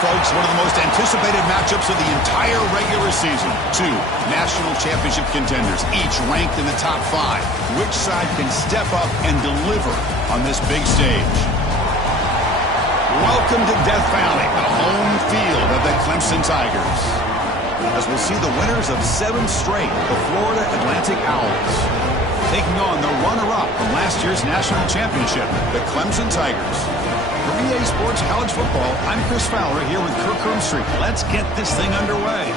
folks, one of the most anticipated matchups of the entire regular season. Two national championship contenders, each ranked in the top 5. Which side can step up and deliver on this big stage? Welcome to Death Valley, the home field of the Clemson Tigers, as we'll see the winners of 7 straight, the Florida Atlantic Owls, taking on the runner-up from last year's national championship, the Clemson Tigers. For EA Sports College Football, I'm Chris Fowler here with Kirk Herbstreit. Let's get this thing underway.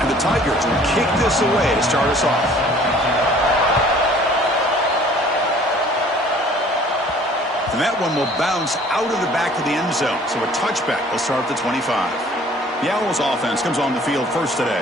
And the Tigers will kick this away to start us off. And that one will bounce out of the back of the end zone. So a touchback will start at the 25. The Owls offense comes on the field first today.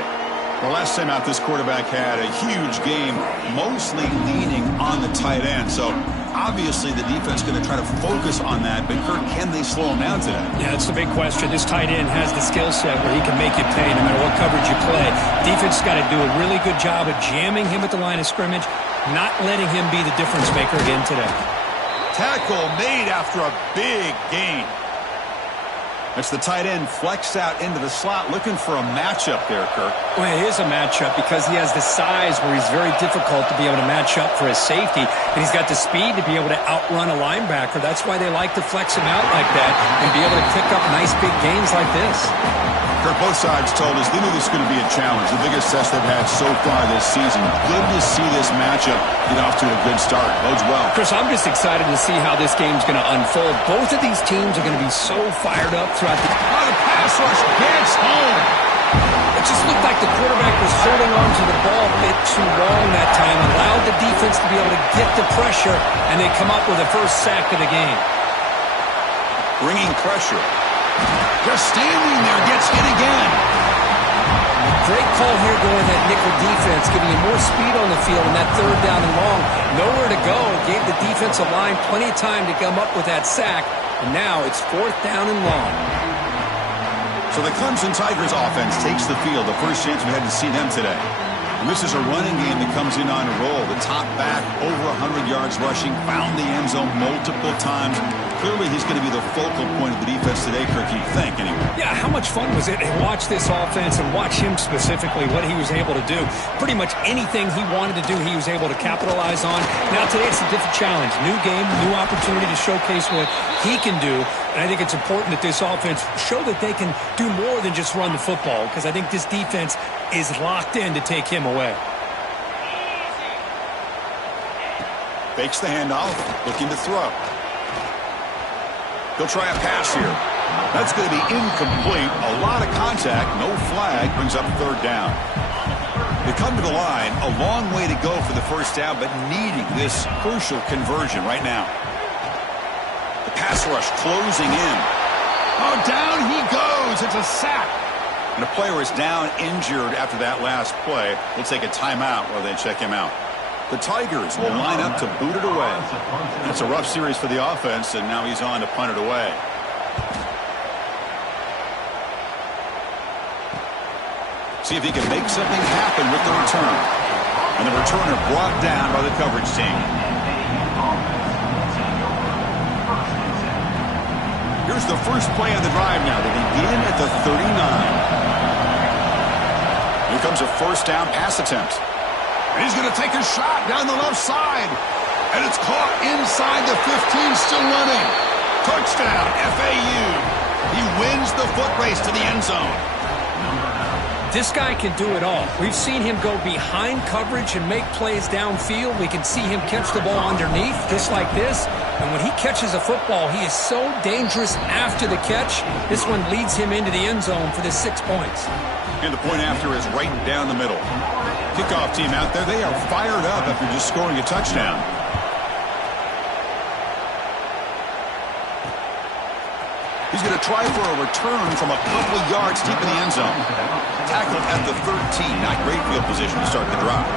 The last time out, this quarterback had a huge game, mostly leaning on the tight end. So obviously the defense is going to try to focus on that. But Kirk, can they slow him down today? Yeah, that's the big question. This tight end has the skill set where he can make you pay no matter what coverage you play. Defense has got to do a really good job of jamming him at the line of scrimmage, not letting him be the difference maker again today. Tackle made after a big gain. That's the tight end flexed out into the slot, looking for a matchup there, Kirk. Well, it is a matchup because he has the size where he's very difficult to be able to match up for his safety, and he's got the speed to be able to outrun a linebacker. That's why they like to flex him out like that and be able to pick up nice big gains like this. Kirk, both sides told us they knew this was going to be a challenge, the biggest test they've had so far this season. Good to see this matchup get off to a good start. Bodes well. Chris, I'm just excited to see how this game's going to unfold. Both of these teams are going to be so fired up throughout the... Oh, the pass rush gets home. It just looked like the quarterback was holding on to the ball a bit too long that time, allowed the defense to be able to get the pressure, and they come up with the first sack of the game. Bringing pressure. Just standing there, gets hit again. Great call here going that nickel defense, giving you more speed on the field in that third down and long. Nowhere to go. Gave the defensive line plenty of time to come up with that sack. And now it's 4th down and long. So the Clemson Tigers offense takes the field. The first chance we had to see them today. And this is a running game that comes in on a roll. The top back, over 100 yards rushing, found the end zone multiple times. Clearly, he's going to be the focal point of the defense today, Kirk, you think, anyway. Yeah, how much fun was it to watch this offense and watch him specifically, what he was able to do. Pretty much anything he wanted to do, he was able to capitalize on. Now, today, it's a different challenge. New game, new opportunity to showcase what he can do. And I think it's important that this offense show that they can do more than just run the football, because I think this defense is locked in to take him away. Fakes the handoff, looking to throw. He'll try a pass here. That's going to be incomplete. A lot of contact, no flag, brings up 3rd down. They come to the line, a long way to go for the first down, but needing this crucial conversion right now. The pass rush closing in. Oh, down he goes. It's a sack. And the player is down injured after that last play. We'll take a timeout while they check him out. The Tigers will line up to boot it away. It's a rough series for the offense, and now he's on to punt it away. See if he can make something happen with the return. And the returner brought down by the coverage team. Here's the first play of the drive now. They begin at the 39. Here comes a first down pass attempt. And he's going to take a shot down the left side. And it's caught inside the 15, still running. Touchdown, FAU. He wins the foot race to the end zone. This guy can do it all. We've seen him go behind coverage and make plays downfield. We can see him catch the ball underneath, just like this. And when he catches a football, he is so dangerous after the catch. This one leads him into the end zone for the 6 points. And the point after is right down the middle. Kickoff team out there, they are fired up after just scoring a touchdown. He's going to try for a return from a couple of yards deep in the end zone. Tackled at the 13, not great field position to start the drive.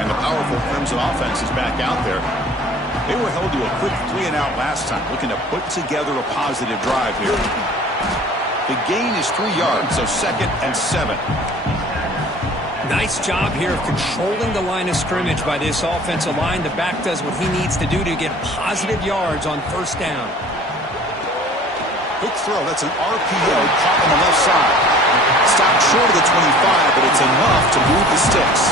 And the powerful Clemson offense is back out there. They were held to a quick 3-and-out last time, looking to put together a positive drive here. The gain is 3 yards, so 2nd and 7. Nice job here of controlling the line of scrimmage by this offensive line. The back does what he needs to do to get positive yards on first down. Quick throw. That's an RPO caught on the left side. Stopped short of the 25, but it's enough to move the sticks.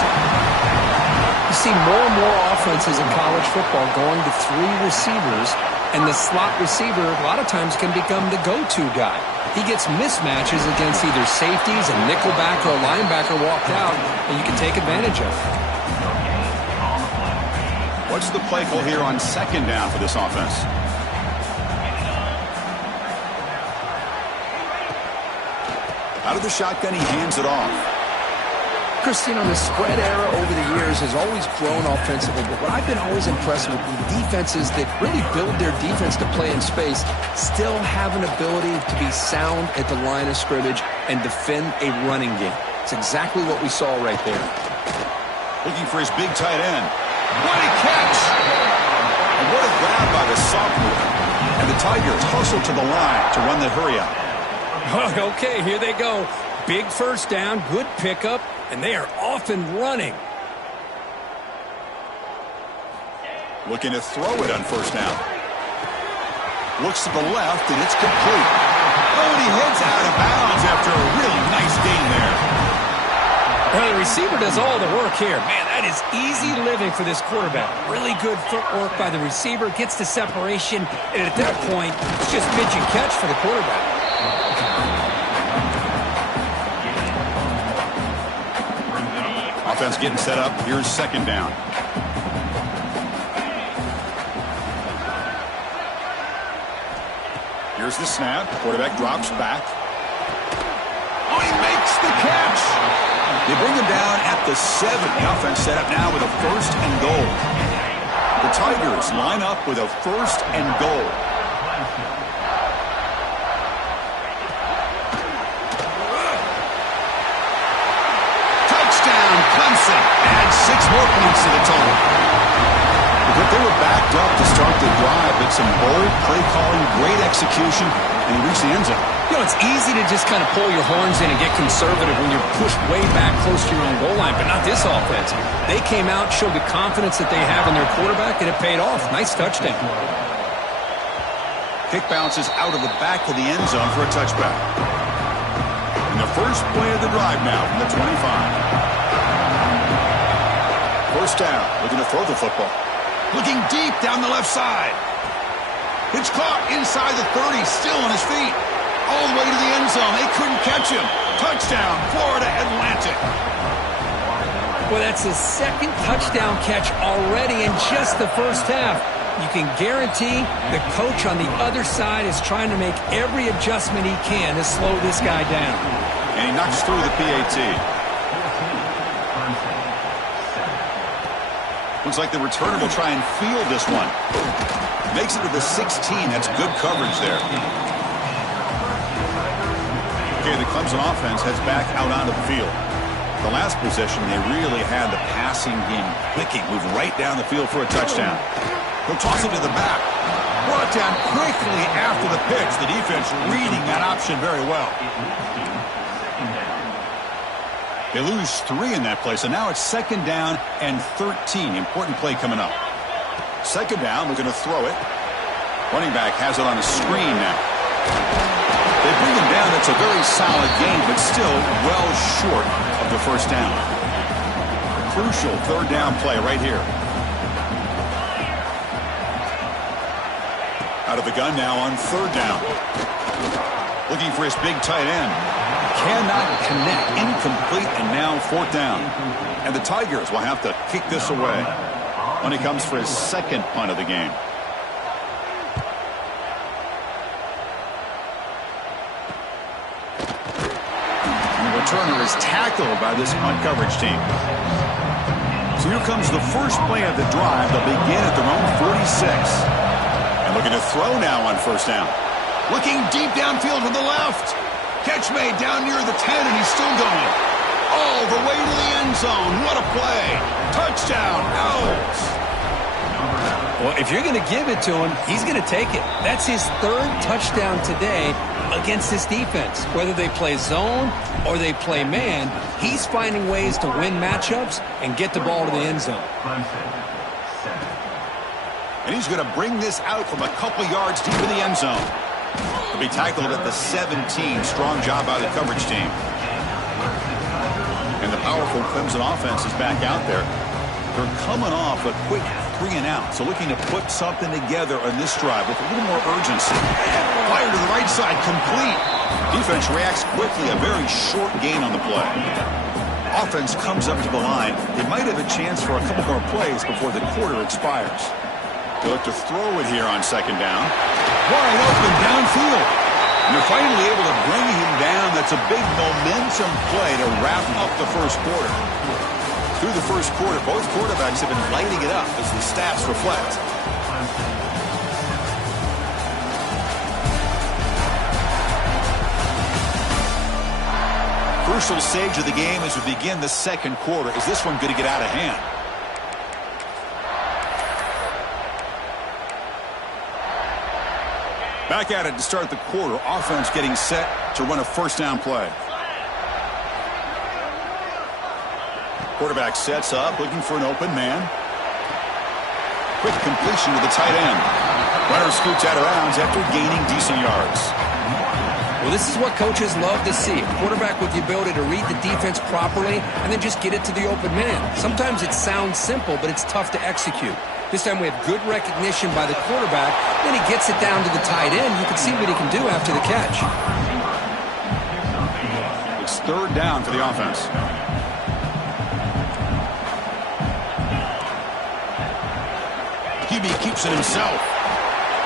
You see more and more offenses in college football going to 3 receivers, and the slot receiver a lot of times can become the go-to guy. He gets mismatches against either safeties, a nickelback, or a linebacker walked out, and you can take advantage of it. What's the play call here on second down for this offense? Out of the shotgun, he hands it off. Christine, the spread era over the years has always grown offensively, but what I've been always impressed with the defenses that really build their defense to play in space still have an ability to be sound at the line of scrimmage and defend a running game. It's exactly what we saw right there. Looking for his big tight end. What a catch! And what a grab by the sophomore. And the Tigers hustle to the line to run the hurry out. Okay, here they go. Big first down, good pickup, and they are off and running. Looking to throw it on first down. Looks to the left, and it's complete. Oh, and he heads out of bounds after a really nice gain there. Well, the receiver does all the work here. Man, that is easy living for this quarterback. Really good footwork by the receiver, gets the separation, and at that point, it's just pitch and catch for the quarterback. Offense getting set up. Here's second down. Here's the snap. Quarterback drops back. Oh, he makes the catch. They bring him down at the 7. The offense set up now with a first and goal. The Tigers line up with a first and goal. Clemson adds 6 more points to the total. But they were backed up to start the drive, but some bold play calling, great execution, and he reached the end zone. You know, it's easy to just kind of pull your horns in and get conservative when you're pushed way back close to your own goal line, but not this offense. They came out, showed the confidence that they have in their quarterback, and it paid off. Nice touchdown. Kick bounces out of the back of the end zone for a touchback. And the first play of the drive now from the 25. First down, looking to throw the football. Looking deep down the left side. It's caught inside the 30, still on his feet. All the way to the end zone. They couldn't catch him. Touchdown, Florida Atlantic. Well, that's his second touchdown catch already in just the first half. You can guarantee the coach on the other side is trying to make every adjustment he can to slow this guy down. And he knocks through the PAT. Looks like the returner will try and field this one. Makes it to the 16. That's good coverage there. Okay, the Clemson offense heads back out onto the field. The last possession, they really had the passing game clicking. Move right down the field for a touchdown. He'll toss it to the back. Brought down quickly after the pitch. The defense reading that option very well. They lose 3 in that play, so now it's second down and 13. Important play coming up. Second down, we're going to throw it. Running back has it on a screen now. They bring him down. It's a very solid game, but still well short of the first down. Crucial third down play right here. Out of the gun now on third down. Looking for his big tight end. Cannot connect. Incomplete, and now fourth down. And the Tigers will have to kick this away when he comes for his second punt of the game. And the returner is tackled by this punt coverage team. So here comes the first play of the drive. They'll begin at their own 46. And looking to throw now on first down. Looking deep downfield to the left. Catch made down near the 10, and he's still going. All the way to the end zone. What a play. Touchdown, Owls. Well, if you're going to give it to him, he's going to take it. That's his third touchdown today against this defense. Whether they play zone or they play man, he's finding ways to win matchups and get the ball to the end zone. And he's going to bring this out from a couple yards deep in the end zone. He'll be tackled at the 17. Strong job by the coverage team. And the powerful Clemson offense is back out there. They're coming off a quick 3-and-out, so looking to put something together on this drive with a little more urgency. Fire to the right side, complete. Defense reacts quickly, a very short gain on the play. Offense comes up to the line. They might have a chance for a couple more plays before the quarter expires. They look to throw it here on second down. Wide open downfield. And they're finally able to bring him down. That's a big momentum play to wrap up the first quarter. Through the first quarter, both quarterbacks have been lighting it up as the stats reflect. Crucial stage of the game as we begin the second quarter. Is this one going to get out of hand? Back at it to start the quarter. Offense getting set to run a first down play. Quarterback sets up, looking for an open man. Quick completion to the tight end. Runner scoots out of bounds after gaining decent yards. Well, this is what coaches love to see. A quarterback with the ability to read the defense properly and then just get it to the open man. Sometimes it sounds simple, but it's tough to execute. This time we have good recognition by the quarterback. When he gets it down to the tight end, you can see what he can do after the catch. It's third down for the offense. QB keeps it himself.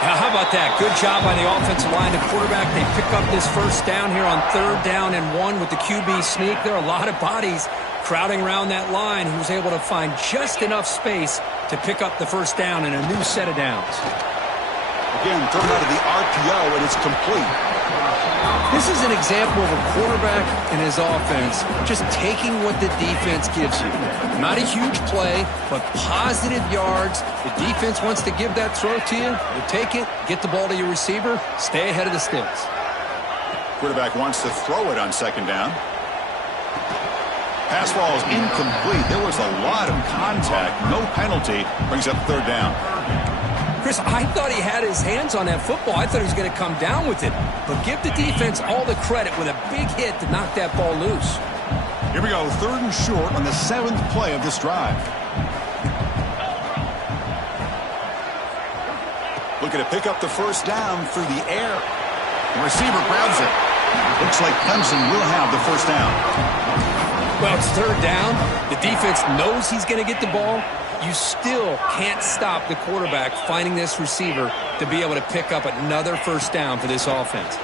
Now, how about that? Good job by the offensive line. The quarterback, they pick up this first down here on 3rd down and 1 with the QB sneak. There are a lot of bodies crowding around that line. He was able to find just enough space to pick up the first down in a new set of downs. Again, thrown out of the RPO, and it's complete. This is an example of a quarterback and his offense just taking what the defense gives you. Not a huge play, but positive yards. The defense wants to give that throw to you. You take it, get the ball to your receiver, stay ahead of the sticks. Quarterback wants to throw it on second down. Pass ball is incomplete. There was a lot of contact. No penalty. Brings up 3rd down. Chris, I thought he had his hands on that football. I thought he was going to come down with it. But give the defense all the credit with a big hit to knock that ball loose. Here we go, 3rd and short on the 7th play of this drive. Looking to pick up the first down through the air. The receiver grabs it. Looks like Clemson will have the first down. Well, it's 3rd down. The defense knows he's going to get the ball. You still can't stop the quarterback finding this receiver to be able to pick up another first down for this offense.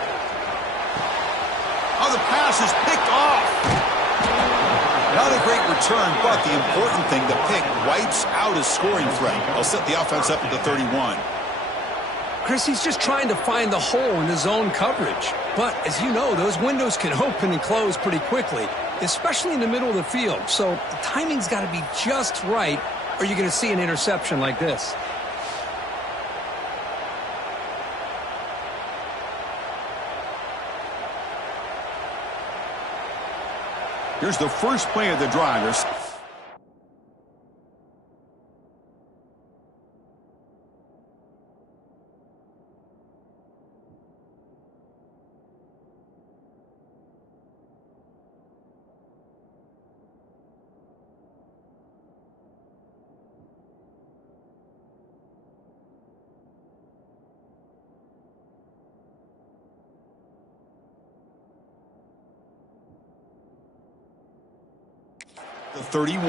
Oh, the pass is picked off. Not a great return, but the important thing, the pick wipes out his scoring threat. They'll set the offense up at the 31. Chris, he's just trying to find the hole in the zone coverage. But, as you know, those windows can open and close pretty quickly, especially in the middle of the field. So the timing's got to be just right, or you're going to see an interception like this. Here's the first play of the drive. The 31.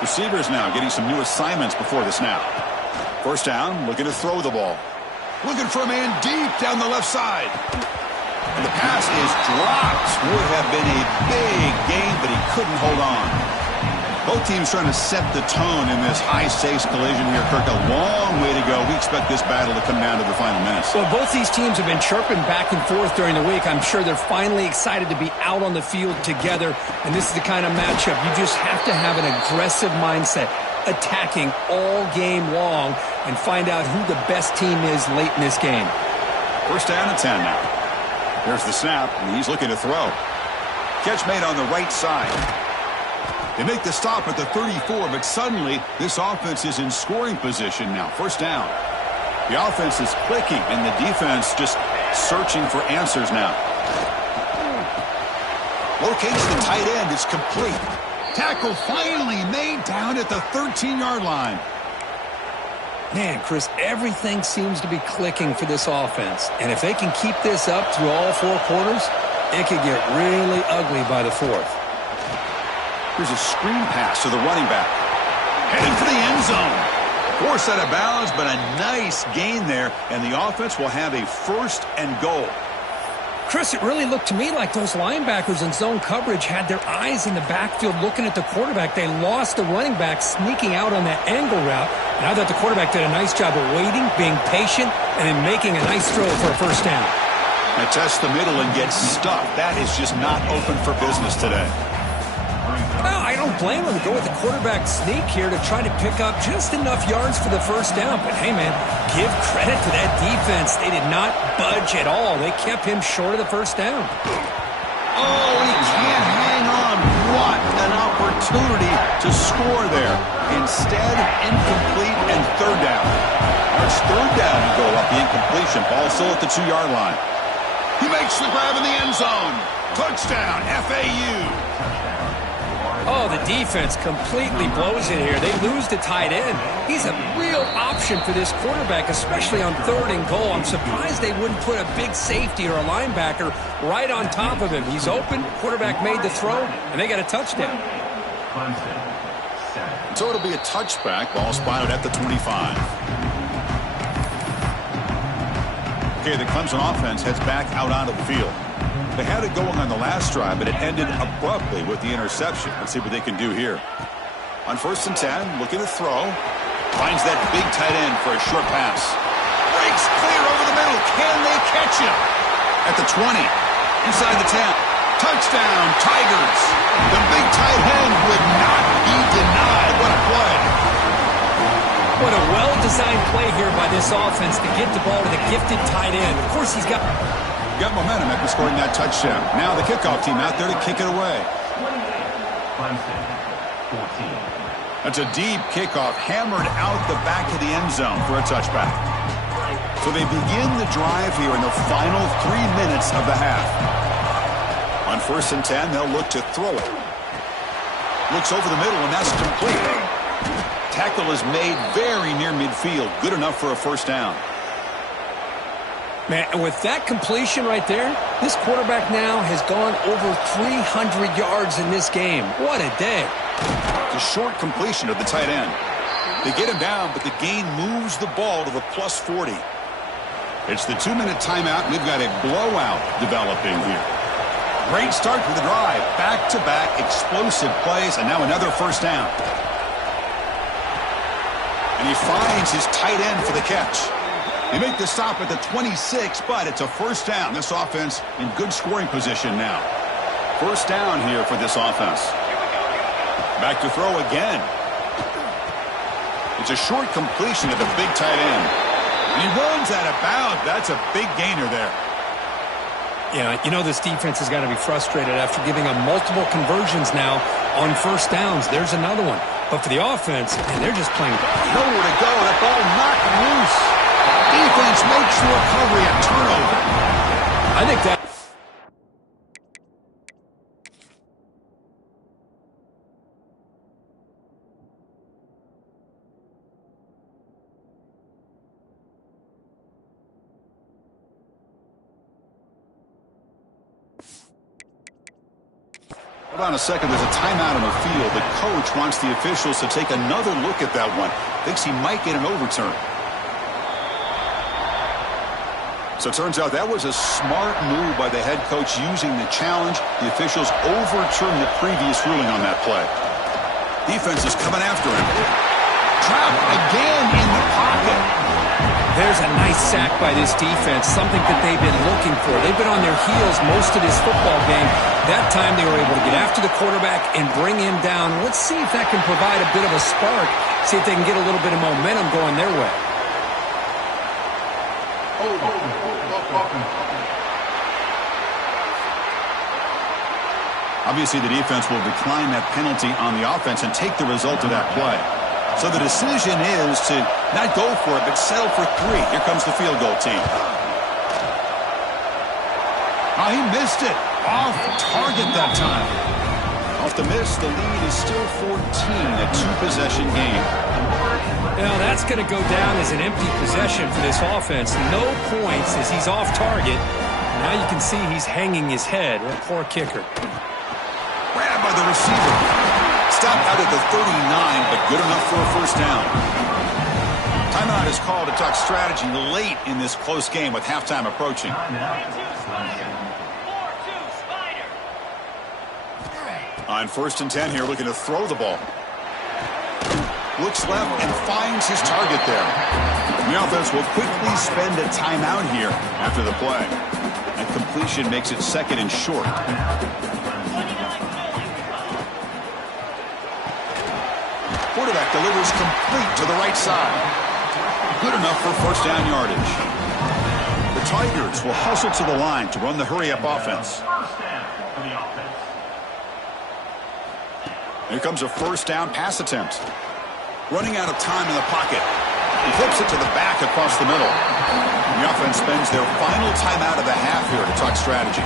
Receivers now getting some new assignments before the snap. First down, looking to throw the ball. Looking for a man deep down the left side. And the pass is dropped. Would have been a big gain, but he couldn't hold on. Both teams trying to set the tone in this high-stakes collision here, Kirk. A long way to go. We expect this battle to come down to the final minutes. Well, both these teams have been chirping back and forth during the week. I'm sure they're finally excited to be out on the field together, and this is the kind of matchup you just have to have an aggressive mindset. attacking all game long and find out who the best team is late in this game. First down and 10 now. There's the snap, and he's looking to throw. Catch made on the right side. They make the stop at the 34, but suddenly this offense is in scoring position now. First down. The offense is clicking, and the defense just searching for answers now. Locates the tight end. It's complete. Tackle finally made down at the 13-yard line. Man, Chris, everything seems to be clicking for this offense. And if they can keep this up through all four quarters, it could get really ugly by the fourth. Here's a screen pass to the running back. Headed for the end zone. Forced out of bounds, but a nice gain there. And the offense will have a first and goal. Chris, it really looked to me like those linebackers in zone coverage had their eyes in the backfield looking at the quarterback. They lost the running back sneaking out on that angle route. And I thought the quarterback did a nice job of waiting, being patient, and then making a nice throw for a first down. Now test the middle and get stuffed. That is just not open for business today. Well, I don't blame him to go with the quarterback sneak here to try to pick up just enough yards for the first down. But, hey, man, give credit to that defense. They did not budge at all. They kept him short of the first down. Oh, he can't hang on. What an opportunity to score there. Instead, incomplete and third down. It's third down to go up the incompletion. Ball still at the 2-yard line. He makes the grab in the end zone. Touchdown, FAU. Oh, the defense completely blows it here. They lose the tight end. He's a real option for this quarterback, especially on third and goal. I'm surprised they wouldn't put a big safety or a linebacker right on top of him. He's open, quarterback made the throw, and they got a touchdown. So it'll be a touchback. Ball spotted at the 25. Okay, the Clemson offense heads back out onto the field. They had it going on the last drive, but it ended abruptly with the interception. Let's see what they can do here. On first and 10, looking to throw. Finds that big tight end for a short pass. Breaks clear over the middle. Can they catch him? At the 20, inside the 10. Touchdown, Tigers. The big tight end would not be denied. What a play. What a well-designed play here by this offense to get the ball to the gifted tight end. Of course, he's got momentum after scoring that touchdown. Now the kickoff team out there to kick it away. That's a deep kickoff, hammered out the back of the end zone for a touchback. So they begin the drive here in the final 3 minutes of the half. On first and 10, they'll look to throw it. Looks over the middle, and that's complete. Tackle is made very near midfield. Good enough for a first down. Man, and with that completion right there, this quarterback now has gone over 300 yards in this game. What a day. The short completion of the tight end. They get him down, but the gain moves the ball to the plus 40. It's the 2-minute timeout, and we've got a blowout developing here. Great start to the drive. Back-to-back explosive plays, and now another first down. And he finds his tight end for the catch. They make the stop at the 26, but it's a first down. This offense in good scoring position now. First down here for this offense. Back to throw again. It's a short completion to the big tight end. And he runs out of bounds. That's a big gainer there. Yeah, you know this defense has got to be frustrated after giving them multiple conversions now on first downs. There's another one. But for the offense, man, they're just playing. Nowhere to go. That ball knocked loose. Defense makes the recovery a turnover. I think that. Hold on a second. There's a timeout on the field. The coach wants the officials to take another look at that one. Thinks he might get an overturn. So it turns out that was a smart move by the head coach using the challenge. The officials overturned the previous ruling on that play. Defense is coming after him. Trapped again in the pocket. There's a nice sack by this defense, something that they've been looking for. They've been on their heels most of this football game. That time they were able to get after the quarterback and bring him down. Let's see if that can provide a bit of a spark, see if they can get a little bit of momentum going their way. Obviously, the defense will decline that penalty on the offense and take the result of that play. So the decision is to not go for it, but settle for 3. Here comes the field goal team. Oh, he missed it. Off target that time. Off the miss, the lead is still 14, a 2-possession game. Now, that's going to go down as an empty possession for this offense. No points as he's off target. Now you can see he's hanging his head. What a poor kicker. Grabbed by the receiver. Stopped out at the 39, but good enough for a first down. Timeout is called to talk strategy late in this close game with halftime approaching. On 1st and 10 here, looking to throw the ball. Looks left and finds his target there. The offense will quickly spend a timeout here after the play. That completion makes it 2nd and short. Quarterback delivers complete to the right side. Good enough for first down yardage. The Tigers will hustle to the line to run the hurry-up offense. Here comes a first down pass attempt. Running out of time in the pocket. He flips it to the back across the middle. The offense spends their final timeout of the half here to talk strategy.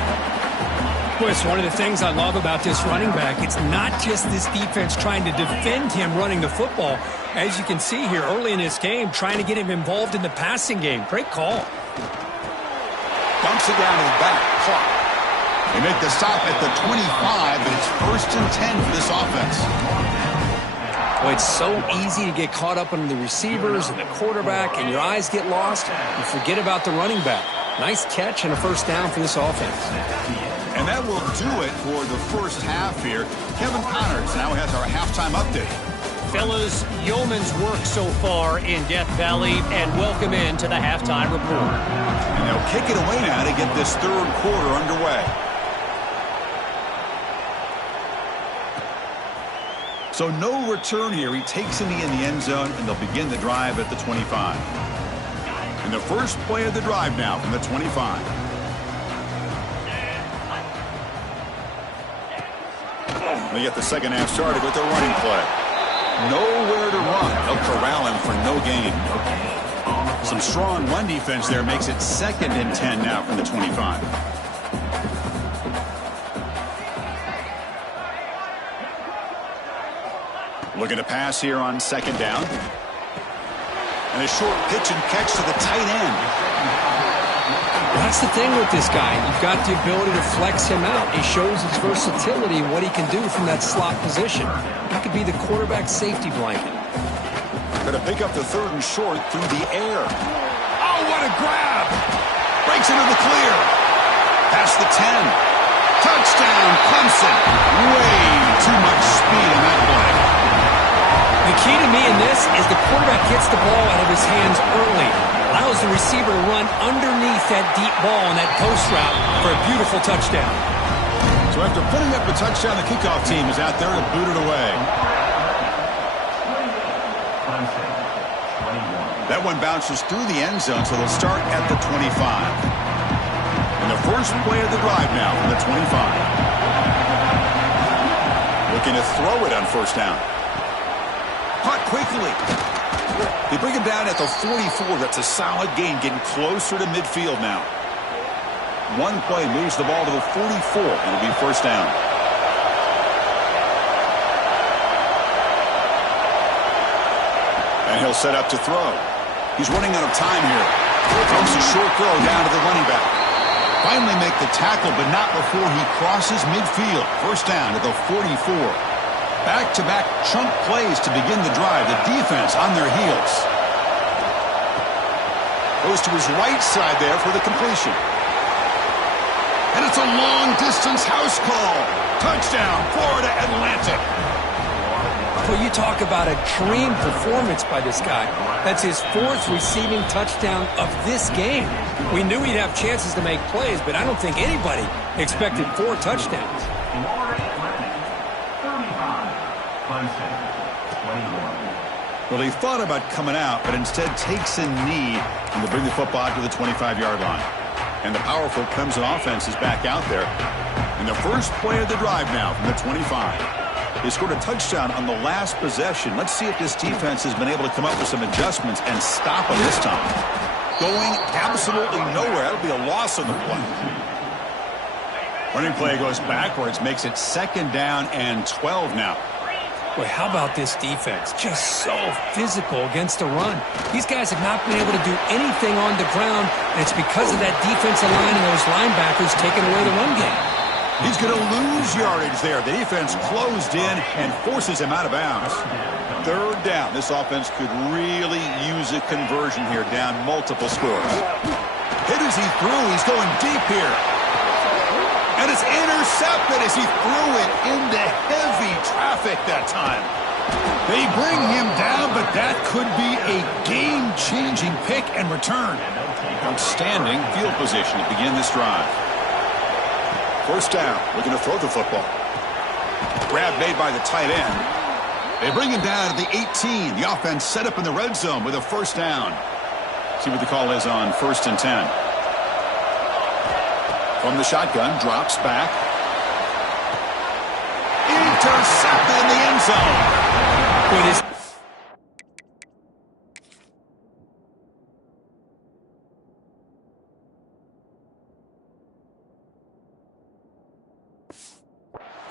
It's one of the things I love about this running back. It's not just this defense trying to defend him running the football. As you can see here early in this game, trying to get him involved in the passing game. Great call. Dumps it down to the back. Clock. They make the stop at the 25, but it's 1st and 10 for this offense. Well, it's so easy to get caught up on the receivers and the quarterback, and your eyes get lost. You forget about the running back. Nice catch and a first down for this offense. And that will do it for the first half here. Kevin Connors now has our halftime update. Fellas, yeoman's work so far in Death Valley, and welcome into the halftime report. And they'll kick it away now to get this 3rd quarter underway. So no return here. He takes it in the end zone, and they'll begin the drive at the 25. And the first play of the drive now from the 25. They get the second half started with their running play. Nowhere to run. They'll corral him for no gain. Some strong run defense there makes it 2nd and 10 now from the 25. Looking to pass here on 2nd down. And a short pitch and catch to the tight end. That's the thing with this guy. You've got the ability to flex him out. He shows his versatility and what he can do from that slot position. He could be the quarterback safety blanket. Going to pick up the 3rd and short through the air. Oh, what a grab! Breaks into the clear. Past the 10. Touchdown, Clemson. Way too much speed in that play. The key to me in this is the quarterback gets the ball out of his hands early. Allows the receiver to run underneath that deep ball on that post route for a beautiful touchdown. So after putting up a touchdown, the kickoff team is out there to boot it away. That one bounces through the end zone, so they'll start at the 25. And the first play of the drive now from the 25. Looking to throw it on first down. Caught quickly. They bring him down at the 44. That's a solid gain, getting closer to midfield now. One play moves the ball to the 44, and it'll be first down. And he'll set up to throw. He's running out of time here. Throws a short throw down to the running back. Finally make the tackle, but not before he crosses midfield. First down to the 44. Back-to-back chunk plays to begin the drive. The defense on their heels. Goes to his right side there for the completion. And it's a long-distance house call. Touchdown, Florida Atlantic. Well, you talk about a dream performance by this guy. That's his 4th receiving touchdown of this game. We knew he'd have chances to make plays, but I don't think anybody expected 4 touchdowns. Well, he thought about coming out, but instead takes a knee and to bring the football to the 25-yard line. And the powerful Clemson offense is back out there. In the first play of the drive now from the 25. They scored a touchdown on the last possession. Let's see if this defense has been able to come up with some adjustments and stop them this time. Going absolutely nowhere. That'll be a loss on the play. Running play goes backwards, makes it 2nd down and 12 now. Boy, how about this defense? Just so physical against the run. These guys have not been able to do anything on the ground, and it's because of that defensive line and those linebackers taking away the run game. He's going to lose yardage there. The defense closed in and forces him out of bounds. 3rd down. This offense could really use a conversion here, down multiple scores. Hit as he threw. He's going deep here. And it's intercepted as he threw it into heavy traffic that time. They bring him down, but that could be a game-changing pick and return. Outstanding field position to begin this drive. 1st down, looking to throw the football. Grab made by the tight end. They bring him down to the 18. The offense set up in the red zone with a 1st down. See what the call is on 1st and 10. From the shotgun, drops back. Intercepted in the end zone.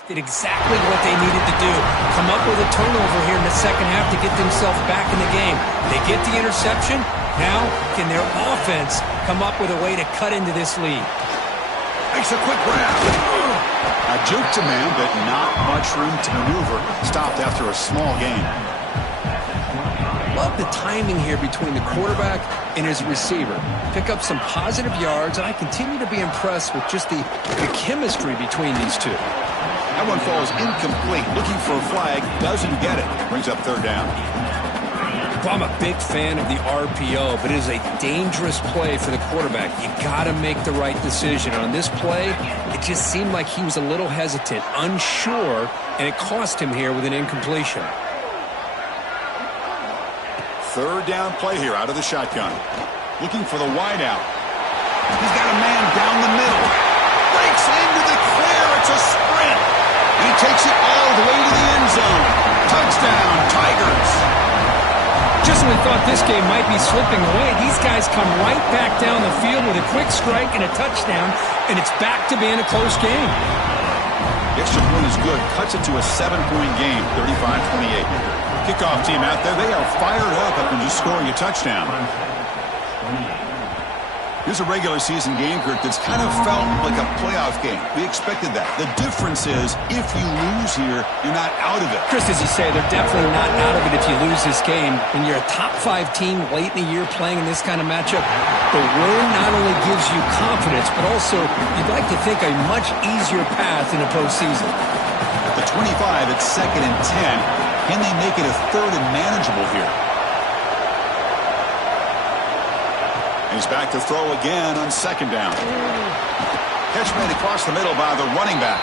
Did exactly what they needed to do. Come up with a turnover here in the 2nd half to get themselves back in the game. They get the interception. Now, can their offense come up with a way to cut into this lead? Makes a quick grab. A juke to man, but not much room to maneuver. Stopped after a small gain. Love the timing here between the quarterback and his receiver. Pick up some positive yards, and I continue to be impressed with just the chemistry between these two. That one falls incomplete. Looking for a flag. Doesn't get it. Brings up 3rd down. Well, I'm a big fan of the RPO, but it is a dangerous play for the quarterback. You got to make the right decision. On this play, it just seemed like he was a little hesitant, unsure, and it cost him here with an incompletion. 3rd down play here out of the shotgun. Looking for the wideout. He's got a man down the middle. Breaks into the clear. It's a sprint. He takes it all the way to the end zone. Touchdown, Tigers. Just when we thought this game might be slipping away, these guys come right back down the field with a quick strike and a touchdown, and it's back to being a close game. The extra point is good. Cuts it to a 7-point game, 35-28. Kickoff team out there, they are fired up after just scoring a touchdown. Here's a regular season game, Kurt, that's kind of felt like a playoff game. We expected that. The difference is, if you lose here, you're not out of it. Chris, as you say, they're definitely not out of it if you lose this game. When you're a top-5 team late in the year playing in this kind of matchup, the win not only gives you confidence, but also, you'd like to think, a much easier path in the postseason. At the 25, it's 2nd and 10. Can they make it a 3rd and manageable here? He's back to throw again on 2nd down. Catch made across the middle by the running back.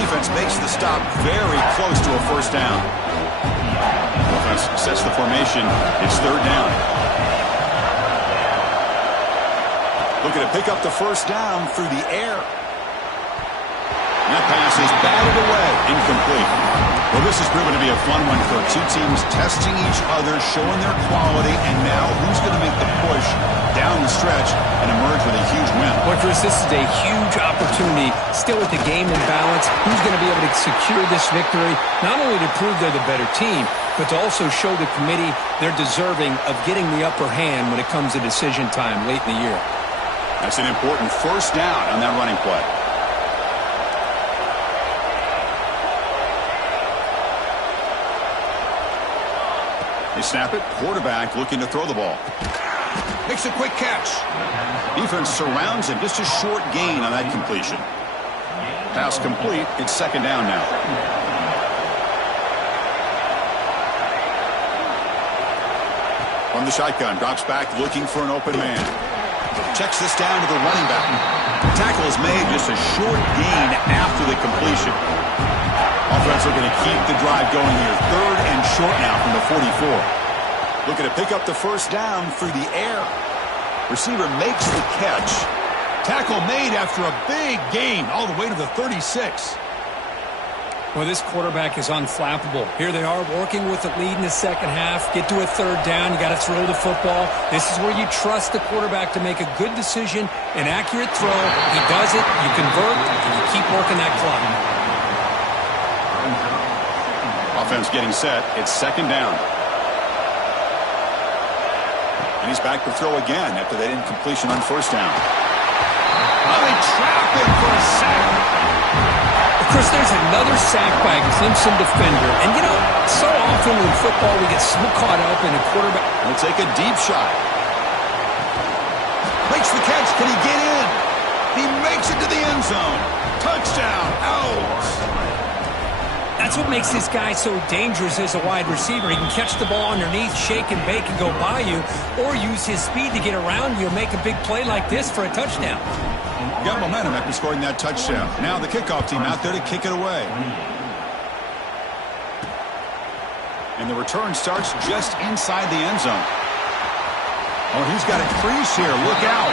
Defense makes the stop very close to a 1st down. Offense sets the formation. It's 3rd down. Looking to pick up the 1st down through the air. And that pass is batted away. Incomplete. Well, this has proven to be a fun one for 2 teams testing each other, showing their quality, and now who's going to make the push down the stretch and emerge with a huge win. Well, Chris, this is a huge opportunity. Still with the game in balance, who's going to be able to secure this victory, not only to prove they're the better team, but to also show the committee they're deserving of getting the upper hand when it comes to decision time late in the year. That's an important 1st down on that running play. They snap it. Quarterback looking to throw the ball. Makes a quick catch. Defense surrounds him. Just a short gain on that completion. Pass complete. It's 2nd down now. From the shotgun, drops back looking for an open man. Checks this down to the running back. Tackle is made, just a short gain after the completion. Offense looking to keep the drive going here. 3rd and short now from the 44. Looking to pick up the first down through the air. Receiver makes the catch. Tackle made after a big gain all the way to the 36. Well, this quarterback is unflappable. Here they are working with the lead in the second half. Get to a 3rd down. You got to throw the football. This is where you trust the quarterback to make a good decision, an accurate throw. He does it, you convert, and you keep working that clock. Offense getting set. It's 2nd down. And he's back to throw again after that incompletion on 1st down. Oh, they trap him for a sack. Chris, there's another sack by a Clemson defender. And, you know, so often in football we get so caught up in a quarterback. He'll take a deep shot. Makes the catch. Can he get in? He makes it to the end zone. Touchdown. Out. That's what makes this guy so dangerous as a wide receiver. He can catch the ball underneath, shake and bake and go by you, or use his speed to get around you and make a big play like this for a touchdown. Got momentum after scoring that touchdown. Now the kickoff team out there to kick it away. And the return starts just inside the end zone. Oh, he's got a crease here. Look out.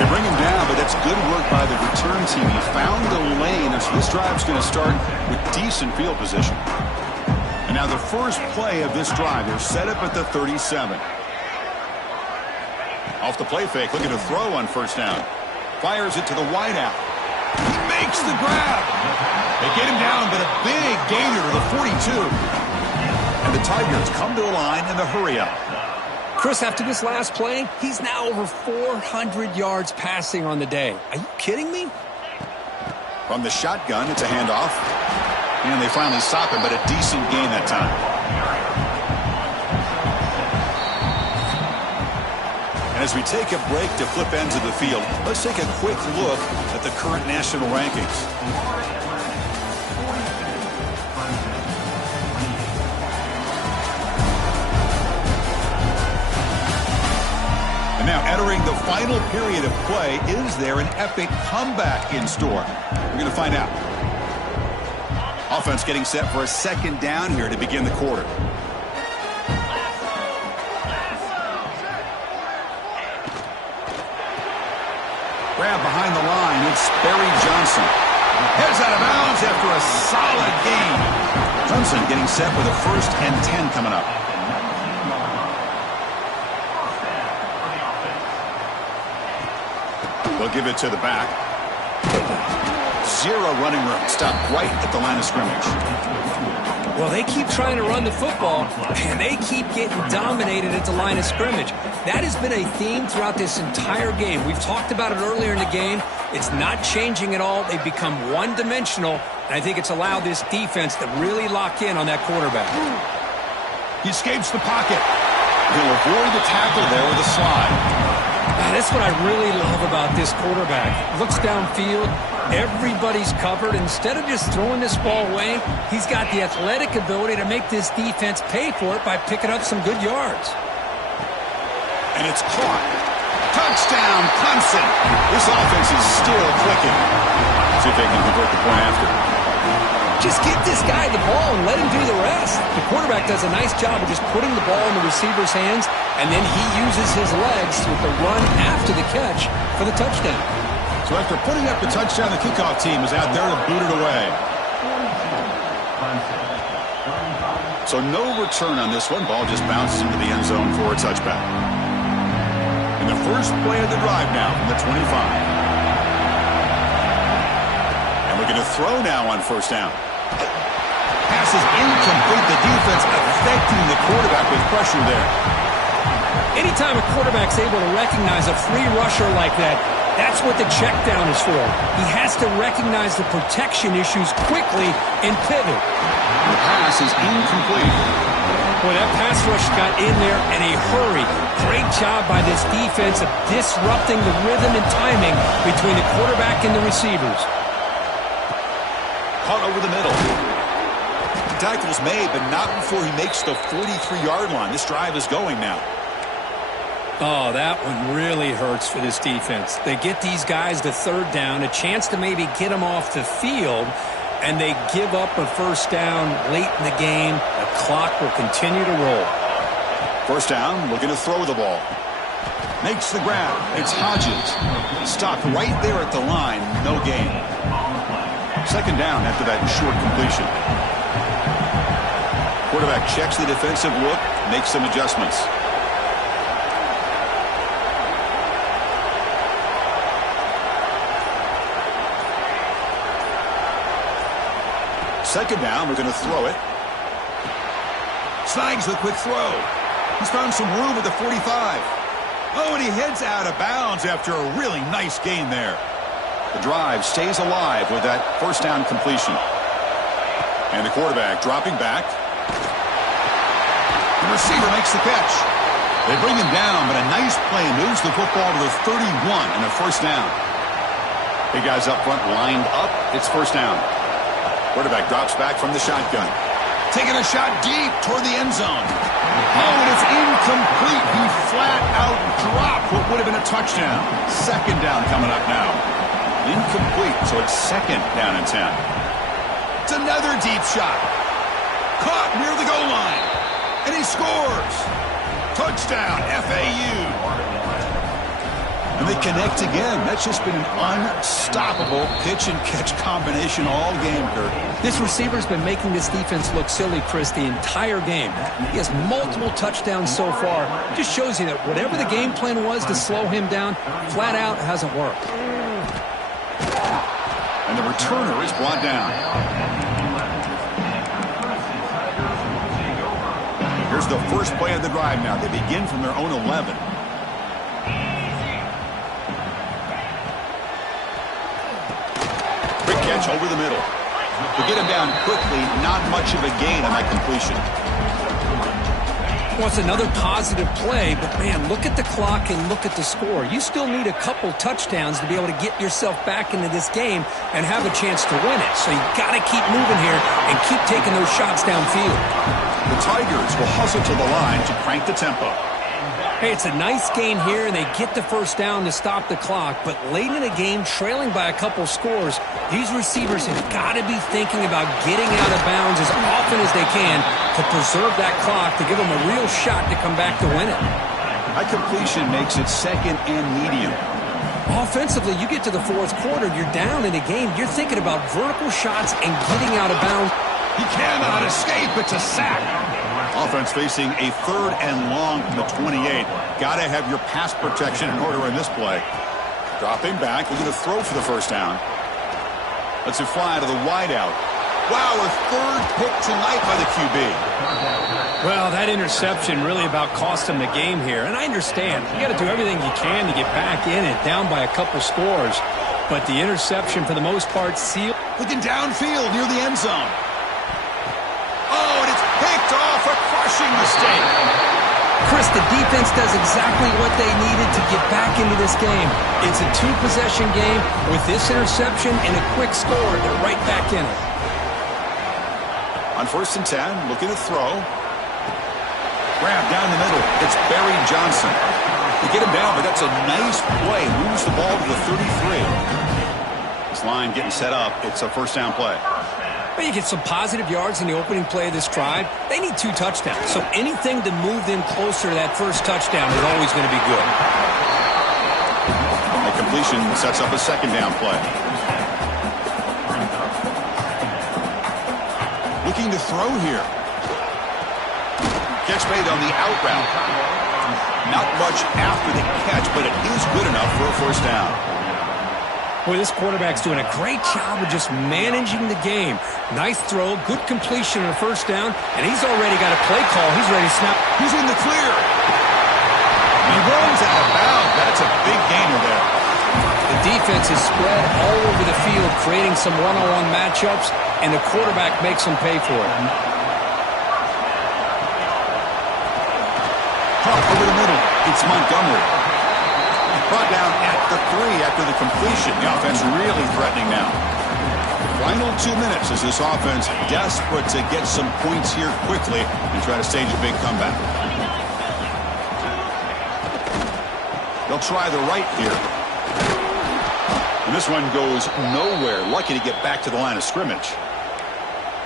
They bring him down, but that's good work by the return team. He found the lane, and so this drive's going to start with decent field position. And now the first play of this drive, they're set up at the 37. Off the play fake, looking to throw on 1st down. Fires it to the wideout. He makes the grab. They get him down, but a big gainer to the 42. And the Tigers come to a line in the hurry-up. Chris, after this last play, he's now over 400 yards passing on the day. Are you kidding me? From the shotgun, it's a handoff. And they finally stop him, but a decent gain that time. As we take a break to flip ends of the field, let's take a quick look at the current national rankings. And now entering the final period of play, is there an epic comeback in store? We're going to find out. Offense getting set for a 2nd down here to begin the quarter. Grab behind the line. It's Barry Johnson. Heads out of bounds after a solid gain. Clemson getting set with a 1st and 10 coming up. They'll give it to the back. 0 running room. Stopped right at the line of scrimmage. Well, they keep trying to run the football, and they keep getting dominated at the line of scrimmage. That has been a theme throughout this entire game. We've talked about it earlier in the game. It's not changing at all. They've become one-dimensional, and I think it's allowed this defense to really lock in on that quarterback. He escapes the pocket. He'll avoid the tackle there with a slide. That's what I really love about this quarterback. Looks downfield. Everybody's covered. Instead of just throwing this ball away, he's got the athletic ability to make this defense pay for it by picking up some good yards. And it's caught. Touchdown, Clemson. This offense is still clicking. See if they can convert the point after. Just get this guy the ball and let him do the rest. The quarterback does a nice job of just putting the ball in the receiver's hands, and then he uses his legs with the run after the catch for the touchdown. So after putting up the touchdown, the kickoff team is out there to boot it away. So no return on this one. Ball just bounces into the end zone for a touchback. And the first play of the drive now from the 25. And we're going to throw now on 1st down. Pass is incomplete. The defense affecting the quarterback with pressure there. Anytime a quarterback's able to recognize a free rusher like that, that's what the check down is for. He has to recognize the protection issues quickly and pivot. The pass is incomplete. Boy, that pass rush got in there in a hurry. Great job by this defense of disrupting the rhythm and timing between the quarterback and the receivers. Caught over the middle. tackle's made, but not before he makes the 43-yard line. This drive is going now. Oh, that one really hurts for this defense. They get these guys to third down, a chance to maybe get them off the field, and they give up a first down late in the game. The clock will continue to roll. First down, looking to throw the ball. Makes the grab. It's Hodges. Stopped right there at the line. No gain. Second down after that short completion. Quarterback checks the defensive look, makes some adjustments. Second down, we're going to throw it. Snags the quick throw. He's found some room at the 45. Oh, and he heads out of bounds after a really nice gain there. The drive stays alive with that first down completion. And the quarterback dropping back. The receiver makes the catch. They bring him down, but a nice play moves the football to the 31 and a first down. Big guys up front lined up. It's first down. Quarterback drops back from the shotgun. Taking a shot deep toward the end zone. Oh, and it's incomplete. He flat out dropped what would have been a touchdown. Second down coming up now. Incomplete, so it's second down and 10. It's another deep shot. Caught near the goal line. And he scores. Touchdown, FAU. And they connect again. That's just been an unstoppable pitch-and-catch combination all game, Kurt. This receiver's been making this defense look silly, Chris, the entire game. He has multiple touchdowns so far. Just shows you that whatever the game plan was to slow him down, flat out hasn't worked. And the returner is brought down. Here's the first play of the drive now. They begin from their own 11. Quick catch over the middle. To get him down quickly, not much of a gain on that completion. Well, it's another positive play, but, man, look at the clock and look at the score. You still need a couple touchdowns to be able to get yourself back into this game and have a chance to win it. So you got to keep moving here and keep taking those shots downfield. The Tigers will hustle to the line to crank the tempo. Hey, it's a nice gain here, and they get the first down to stop the clock. But late in the game, trailing by a couple scores, these receivers have got to be thinking about getting out of bounds as often as they can to preserve that clock, to give them a real shot to come back to win it. That completion makes it second and medium. Offensively, you get to the fourth quarter, you're down in the game. You're thinking about vertical shots and getting out of bounds. He cannot escape. It's a sack. Offense facing a third and long from the 28. Got to have your pass protection in order in this play. Dropping back, looking to throw for the first down. Lets it fly to the wideout. Wow, a third pick tonight by the QB. Well, that interception really about cost him the game here. And I understand. You got to do everything you can to get back in it, down by a couple scores. But the interception, for the most part, sealed. Looking downfield near the end zone. Oh, and it's picked off, a crushing mistake. Chris, the defense does exactly what they needed to get back into this game. It's a two-possession game. With this interception and a quick score, they're right back in it. On first and 10, looking to throw. Grab down the middle. It's Barry Johnson. They get him down, but that's a nice play. Moves the ball to the 33. This line getting set up. It's a first down play. Well, you get some positive yards in the opening play of this drive. They need 2 touchdowns, so anything to move them closer to that first touchdown is always going to be good. The completion sets up a second down play. Looking to throw here. Catch made on the out route. Not much after the catch, but it is good enough for a first down. Boy, this quarterback's doing a great job of just managing the game. Nice throw, good completion on a first down, and he's already got a play call. He's ready to snap. He's in the clear. He runs out of bounds. That's a big gainer there. The defense is spread all over the field, creating some one-on-one matchups, and the quarterback makes them pay for it. Caught over the middle. It's Montgomery. Brought down at the 3 after the completion. The offense really threatening now. Final 2 minutes as this offense desperate to get some points here quickly and try to stage a big comeback. They'll try the right here. And this one goes nowhere. Lucky to get back to the line of scrimmage.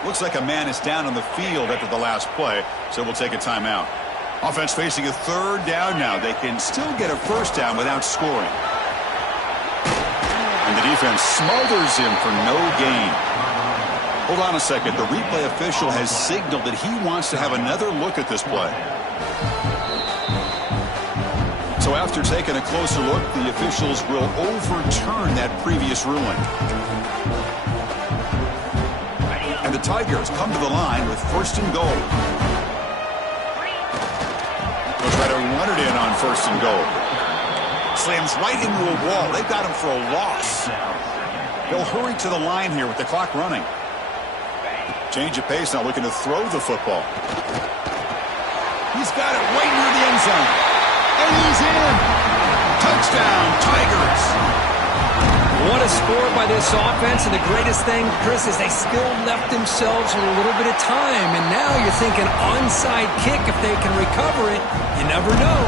Looks like a man is down on the field after the last play, so we'll take a timeout. Offense facing a third down now. They can still get a first down without scoring. And the defense smothers him for no gain. Hold on a second. The replay official has signaled that he wants to have another look at this play. So after taking a closer look, the officials will overturn that previous ruling. And the Tigers come to the line with first and goal. They'll try to run it in on first and goal. Slams right into a wall. They've got him for a loss. They'll hurry to the line here with the clock running. Change of pace now, looking to throw the football. He's got it right near the end zone. And he's in. Touchdown, Tigers. What a score by this offense, and the greatest thing, Chris, is they still left themselves with a little bit of time, and now you're thinking onside kick if they can recover it. You never know.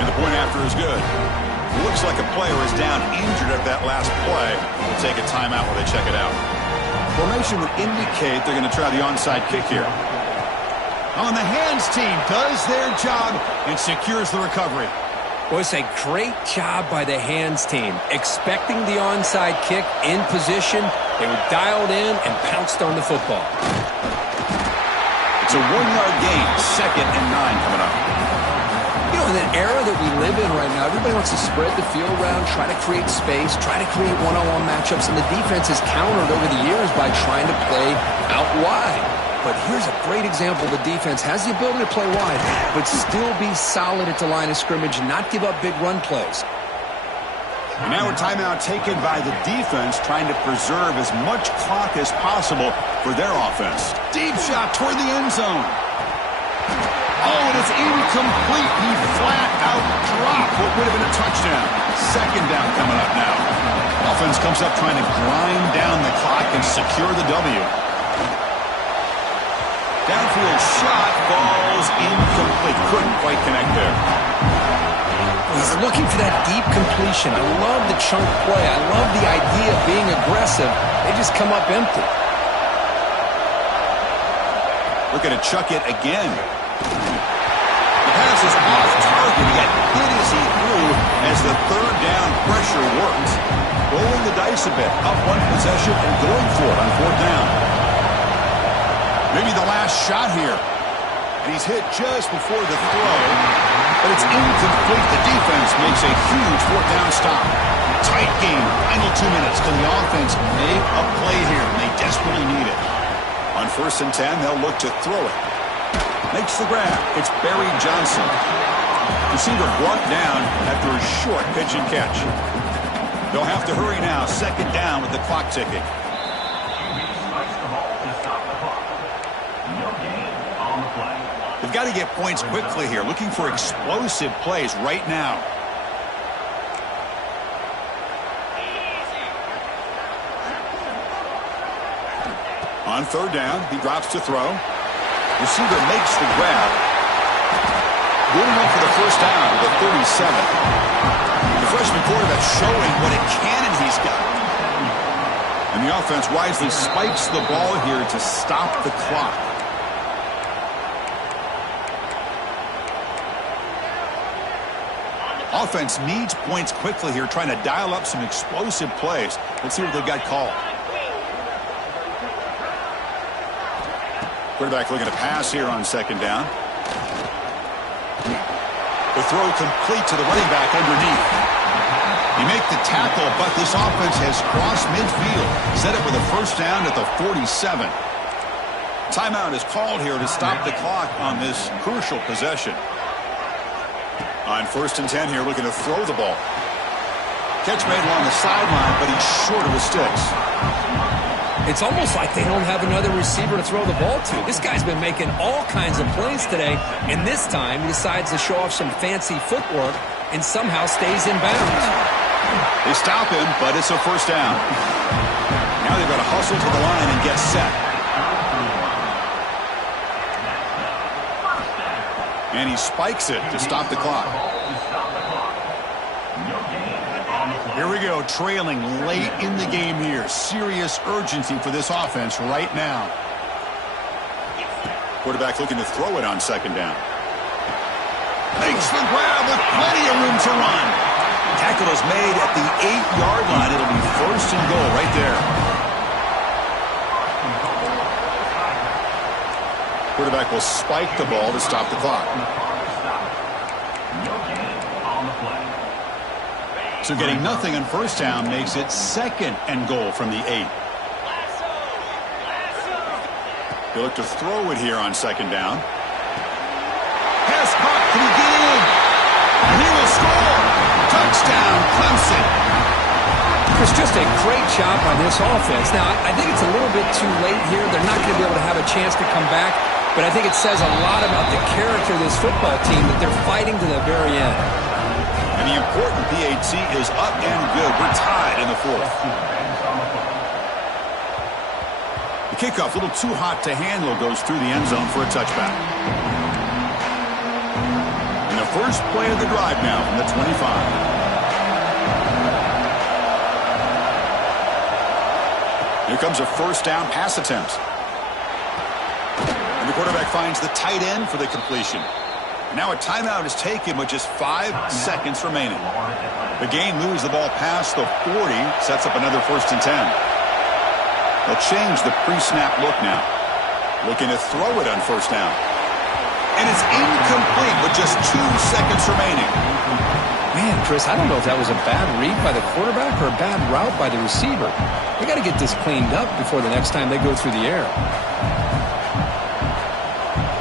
And the point after is good. Looks like a player is down injured at that last play. We'll take a timeout while they check it out. Formation would indicate they're going to try the onside kick here. On the hands team does their job and secures the recovery. Well, it's a great job by the hands team. Expecting the onside kick in position, they were dialed in and pounced on the football. It's a 1-yard gain, 2nd and 9 coming up. You know, in an era that we live in right now, everybody wants to spread the field around, try to create space, try to create one-on-one matchups, and the defense has countered over the years by trying to play out wide. But here's a great example. The defense has the ability to play wide, but still be solid at the line of scrimmage and not give up big run plays. And now a timeout taken by the defense, trying to preserve as much clock as possible for their offense. Deep shot toward the end zone. Oh, and it's incomplete. He flat out dropped what would have been a touchdown. 2nd down coming up now. Offense comes up trying to grind down the clock and secure the W. Downfield shot falls incomplete. Couldn't quite connect there. He's looking for that deep completion. I love the chunk play. I love the idea of being aggressive. They just come up empty. Looking to chuck it again. The pass is off target. He got hit as he threw as the 3rd down pressure worked. Rolling the dice a bit. Up 1 possession and going for it on 4th down. Maybe the last shot here. And he's hit just before the throw. But it's incomplete. The defense makes a huge 4th down stop. Tight game. Final 2 minutes. Can the offense make a play here? And they desperately need it. On 1st and 10, they'll look to throw it. Makes the grab. It's Barry Johnson. Receiver brought down after a short pitch and catch. They'll have to hurry now. 2nd down with the clock ticking. They've got to get points quickly here. Looking for explosive plays right now. On 3rd down, he drops to throw. Receiver makes the grab. Going up for the first down with a 37. The freshman quarterback showing what a cannon he's got. And the offense wisely spikes the ball here to stop the clock. Offense needs points quickly here, trying to dial up some explosive plays. Let's see what they've got called. Quarterback looking to pass here on 2nd down. The throw complete to the running back underneath. You make the tackle, but this offense has crossed midfield. Set up with a first down at the 47. Timeout is called here to stop the clock on this crucial possession. On 1st and 10 here, looking to throw the ball. Catch made along the sideline, but he's short of the sticks. It's almost like they don't have another receiver to throw the ball to. This guy's been making all kinds of plays today, and this time he decides to show off some fancy footwork and somehow stays in bounds. They stop him, but it's a first down. Now they've got to hustle to the line and get set. And he spikes it to stop the clock. Here we go, trailing late in the game here. Serious urgency for this offense right now. Quarterback looking to throw it on second down. Makes the grab with plenty of room to run. Tackle is made at the 8-yard line. It'll be first and goal right there. Quarterback will spike the ball to stop the clock. So getting nothing on first down makes it second and goal from the 8. He'll look to throw it here on second down. Pass caught. Can he get in? And he will score. Touchdown, Clemson. It's just a great job by this offense. Now, I think it's a little bit too late here. They're not going to be able to have a chance to come back. But I think it says a lot about the character of this football team that they're fighting to the very end. And the important PAT is up and good. We're tied in the fourth. The kickoff, a little too hot to handle, goes through the end zone for a touchback. And the first play of the drive now from the 25. Here comes a first down pass attempt. And the quarterback finds the tight end for the completion. Now a timeout is taken with just 5 seconds remaining. The game moves the ball past the 40, sets up another first and 10. They'll change the pre-snap look now. Looking to throw it on first down. And it's incomplete with just 2 seconds remaining. Man, Chris, I don't know if that was a bad read by the quarterback or a bad route by the receiver. They got to get this cleaned up before the next time they go through the air.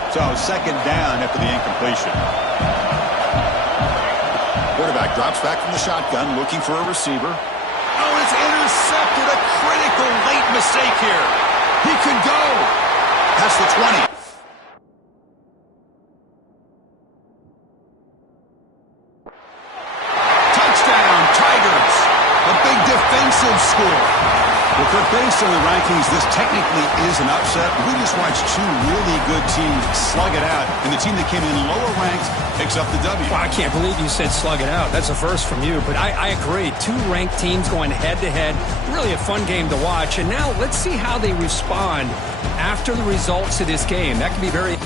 So second down after the incompletion. Quarterback drops back from the shotgun, looking for a receiver. Oh, it's intercepted. A critical late mistake here. He could go. That's the 20. Touchdown, Tigers. A big defensive score. Well, Kirk, based on the rankings, this technically is an upset. We just watched 2 really good teams slug it out, and the team that came in lower ranked picks up the W. Well, I can't believe you said slug it out. That's a first from you, but I agree. 2 ranked teams going head-to-head. Really a fun game to watch. And now let's see how they respond after the results of this game. That could be very...